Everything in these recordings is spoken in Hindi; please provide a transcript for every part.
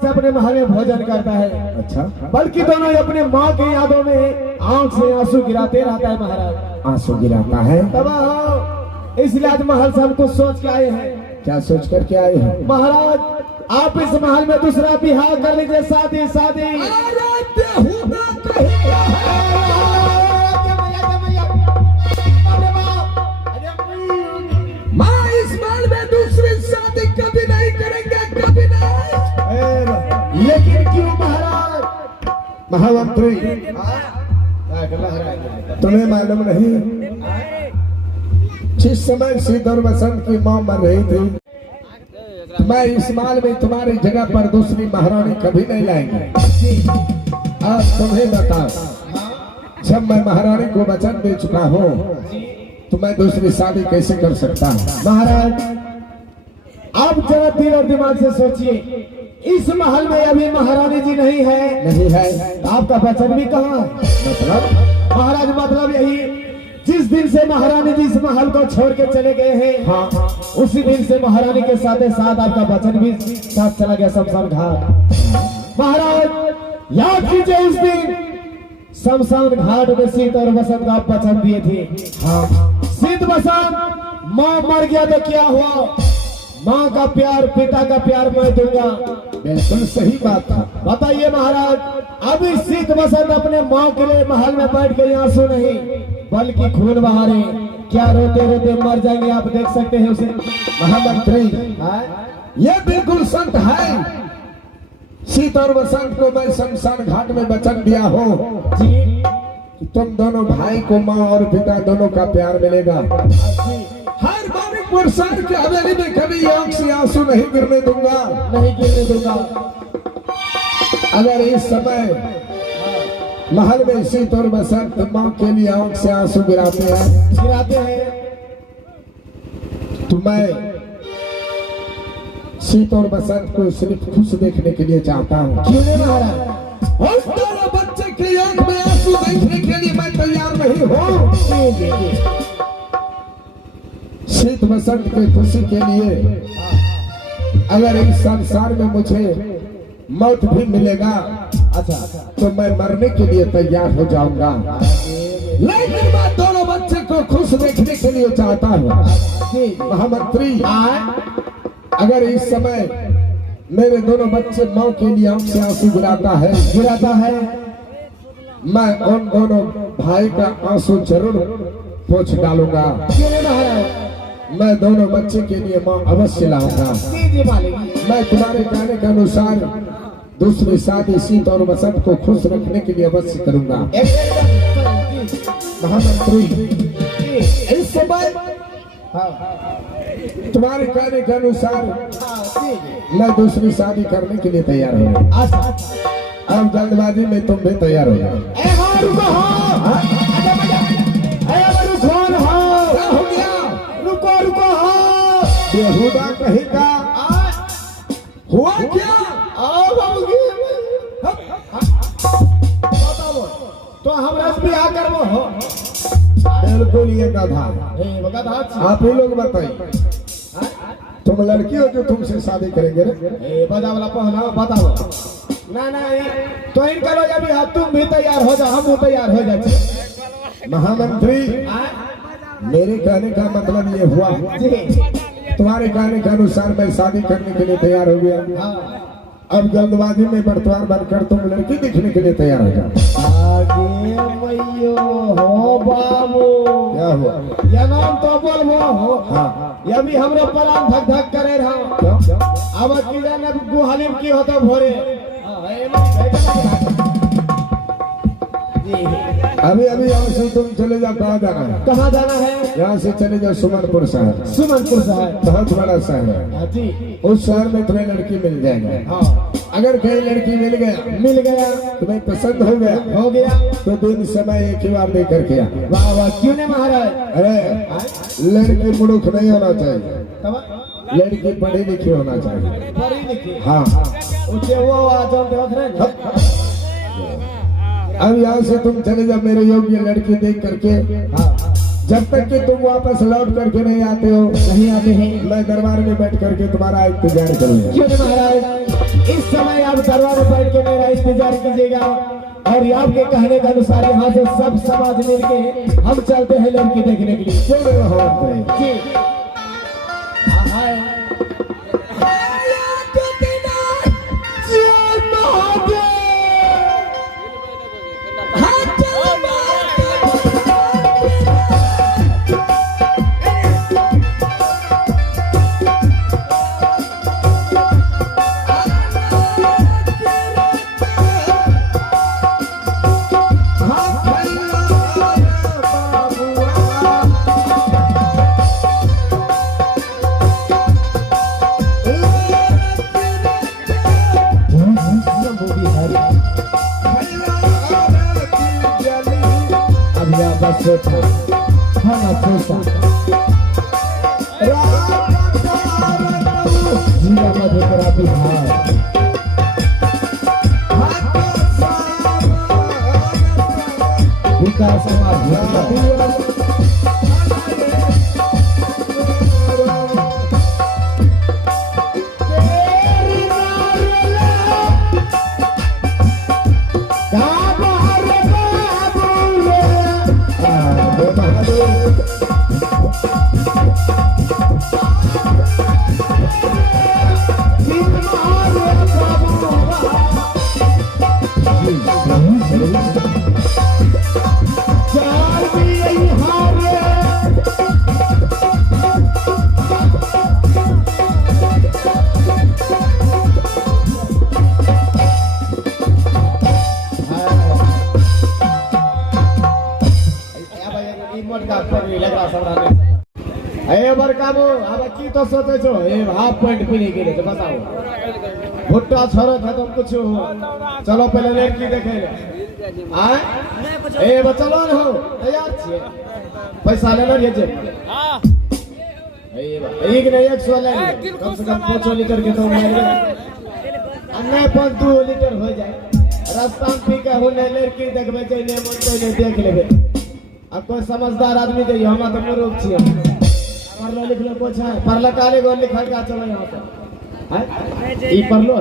से अपने महल में भोजन करता है। अच्छा, बल्कि दोनों ही अपने माँ की यादों में आंख से आंसू गिराते रहता है महाराज। आंसू गिराता है। तबाह हो, इसलिए आज महल से हम कुछ सोच के आए हैं। क्या सोच कर के आए हैं? महाराज, आप इस महल में दूसरा बिहार कर लीजिए। शादी शादी माँ इस महल में दूसरी शादी कभी नहीं करेंगे, कभी नहीं। लेकिन क्यों महाराज? महामंत्री, तुम्हें मालूम नहीं जिस समय शीत और बसंत की मां मर रही थी, मैं इस महल में तुम्हारी जगह पर दूसरी महारानी कभी नहीं लाएंगे। अब तुम्हें बताओ, जब मैं महारानी को वचन दे चुका हूँ तो मैं दूसरी शादी कैसे कर सकता हूँ? महाराज, आप जरा दिल और दिमाग से सोचिए। इस महल में अभी महारानी जी नहीं है। नहीं है? आपका वचन भी कहाँ है? मतलब महाराज, मतलब यही, जिस दिन से महारानी जी इस महल को छोड़ के चले गए हैं, हाँ, उसी दिन से महारानी के साथ साथ आपका वचन भी साथ चला गया शमशान घाट। महाराज, याद कीजिए उस दिन शमशान घाट में शीत और बसंत का वचन दिए थे। हाँ, शीत बसंत, माँ मर गया तो क्या हुआ? माँ का प्यार, पिता का प्यार मैं दूंगा। बिल्कुल सही बात था। बताइए महाराज, अभी शीत बसंत अपने माँ के लिए महल में बैठ के आंसू नहीं बल्कि खून बहा रहे। क्या रोते रोते मर जाएंगे, आप देख सकते हैं उसे। महामंत्री, ये बिल्कुल संत है। शीत और बसंत को मैं शमशान घाट में वचन दिया हो जी कि तुम दोनों भाई को माँ और पिता दोनों का प्यार मिलेगा। हर मानिक वर्षान की हवेली में कभी आंख से आंसू नहीं गिरने दूंगा, नहीं गिरने दूंगा। अगर इस समय महल में शीत और बसंत माँ के लिए आंख से आंसू गिराते हैं तो मैं शीत और बसंत को सिर्फ खुश देखने के लिए चाहता हूँ। क्यों नहीं महाराज? और दोनों बच्चे की आंख में आंसू देखने के लिए मैं तैयार नहीं हूँ। शीत बसंत की खुशी के लिए अगर इस संसार में मुझे मौत भी मिलेगा, अच्छा, तो मैं मरने के लिए तैयार हो जाऊंगा। लेकिन मैं दोनों बच्चे को खुश देखने के लिए चाहता हूँ। महामंत्री, अगर इस समय मेरे दोनों बच्चे माँ के लिए आंख से आंसू गिराता है, मैं उन दोनों भाई का आंसू जरूर पोंछ डालूंगा। क्यों नहीं महाराज? मैं दोनों बच्चे के लिए माँ अवश्य लाऊंगा। मैं तुम्हारे कहने के अनुसार दूसरी शादी शीत और बसंत को खुश रखने के लिए अवश्य करूंगा। महामंत्री, इस समय तुम्हारे कहने के अनुसार मैं दूसरी शादी करने के लिए तैयार हूँ। अब जल्दबाजी में तुम भी तैयार हो जाओ। रुको बेहुदा कहीं का हुआ क्या? तो हमरा से बियाह करबो हो? बिल्कुल ये गधा। आप ही लोग बताइए, तुम लड़की हो जो तुमसे शादी करेंगे रे? बजा वाला पहनाओ, बताओ। ना तो इन करो जब बियाह, तुम भी तैयार हो जाओ, हम तैयार हो जाए। महामंत्री, मेरे कहने का मतलब ये हुआ, तुम्हारे कहने के अनुसार मैं शादी करने के लिए तैयार हो गया। अब जल्दबाजी में बर्तमान बनकर तुम लड़की देखने के लिए तैयार हो जाओ। आगे मैयो हो बाबू, क्या हुआ? ये नाम तो बोलबो हो। हाँ, ये भी हमरे प्राण धक धक करे रहा। क्यों? अब की जाने गुहाली की होता भोरे। अभी यहाँ से तुम चले जाओ। कहाँ जाना है? कहाँ जाना है? यहाँ से चले जाओ सुमनपुर शहर। सुमनपुर शहर बहुत बड़ा शहर है जी। उस शहर में तुम्हें लड़की मिल जाएगी। हाँ, अगर कहीं लड़की मिल गया, तुम्हें पसंद हो गया तो दिन समय एक ही बार दे करके आ। वाह वाह, क्यों नहीं महाराज? अरे लड़की मुड़ुख नहीं होना चाहिए, लड़की पढ़ी लिखी होना चाहिए। पढ़ी लिखी? हाँ, उसे वो अब यहाँ से तुम चले जाओ मेरे योग्य लड़की देख करके। जब तक कि तुम वापस लौट करके नहीं आते हैं, मैं दरबार में बैठ करके तुम्हारा इंतजार करूंगा। क्यों नहीं महाराज? इस समय आप दरबार में बैठ के मेरा इंतजार कीजिएगा और आपके कहने के अनुसार यहाँ से सब समाज मिलके हम चलते हैं लड़की देखने के लिए। क्यों रहो अंतरे? जी हाय विकास की तो सोचे छो हाफ पैंट पहने के लिए बताओ भुट्टा छोड़ो खत्म कुछ हो चलो पहले लड़की देखे आए ए चलो न हो तैयार छे पैसा ले लो ये जेब एक नहीं 100 ले कम से कम 5 लीटर के तो ले अन्य 5-2 लीटर हो जाए रास्ता में पी के होने लड़की देखबे चाहिए मन तो देख लेबे अब कोई समझदार आदमी चाहिए हम तो मूर्ख छिए पढ़लो लिखलो कुछ है पढ़ला काले गो लिखल का चलो यहाँ पे है ई पढ़लो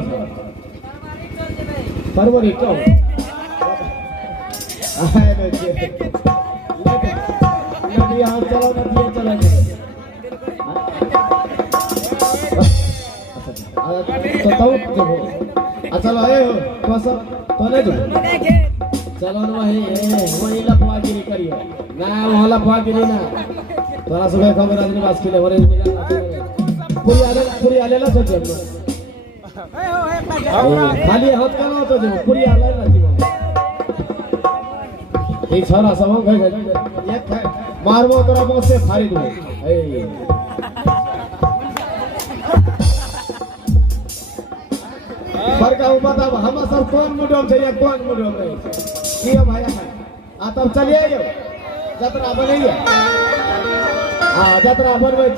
परवरी तो आए बच्चे नदी यहाँ चलो नदी चला तो चलो ए तो सब तो नहीं जो चलो न वही लफवागिरी करिए ना वहाँ लफवागिरी ना तोरा सुबह खबर आदमी बास के लिए होरे पूरी आले ला सोचे खाली हाथ का ना तो जो पूरी आले ला जीवन ये छोरा सब हम गए एक मारबो तोरा मुंह से फाड़ी दो ए बड़का बता हम सब कौन मुडम चाहिए कौन मुडम नहीं की भाई आ तब चलिए जतरा बनइए हाँ जतरा बनबै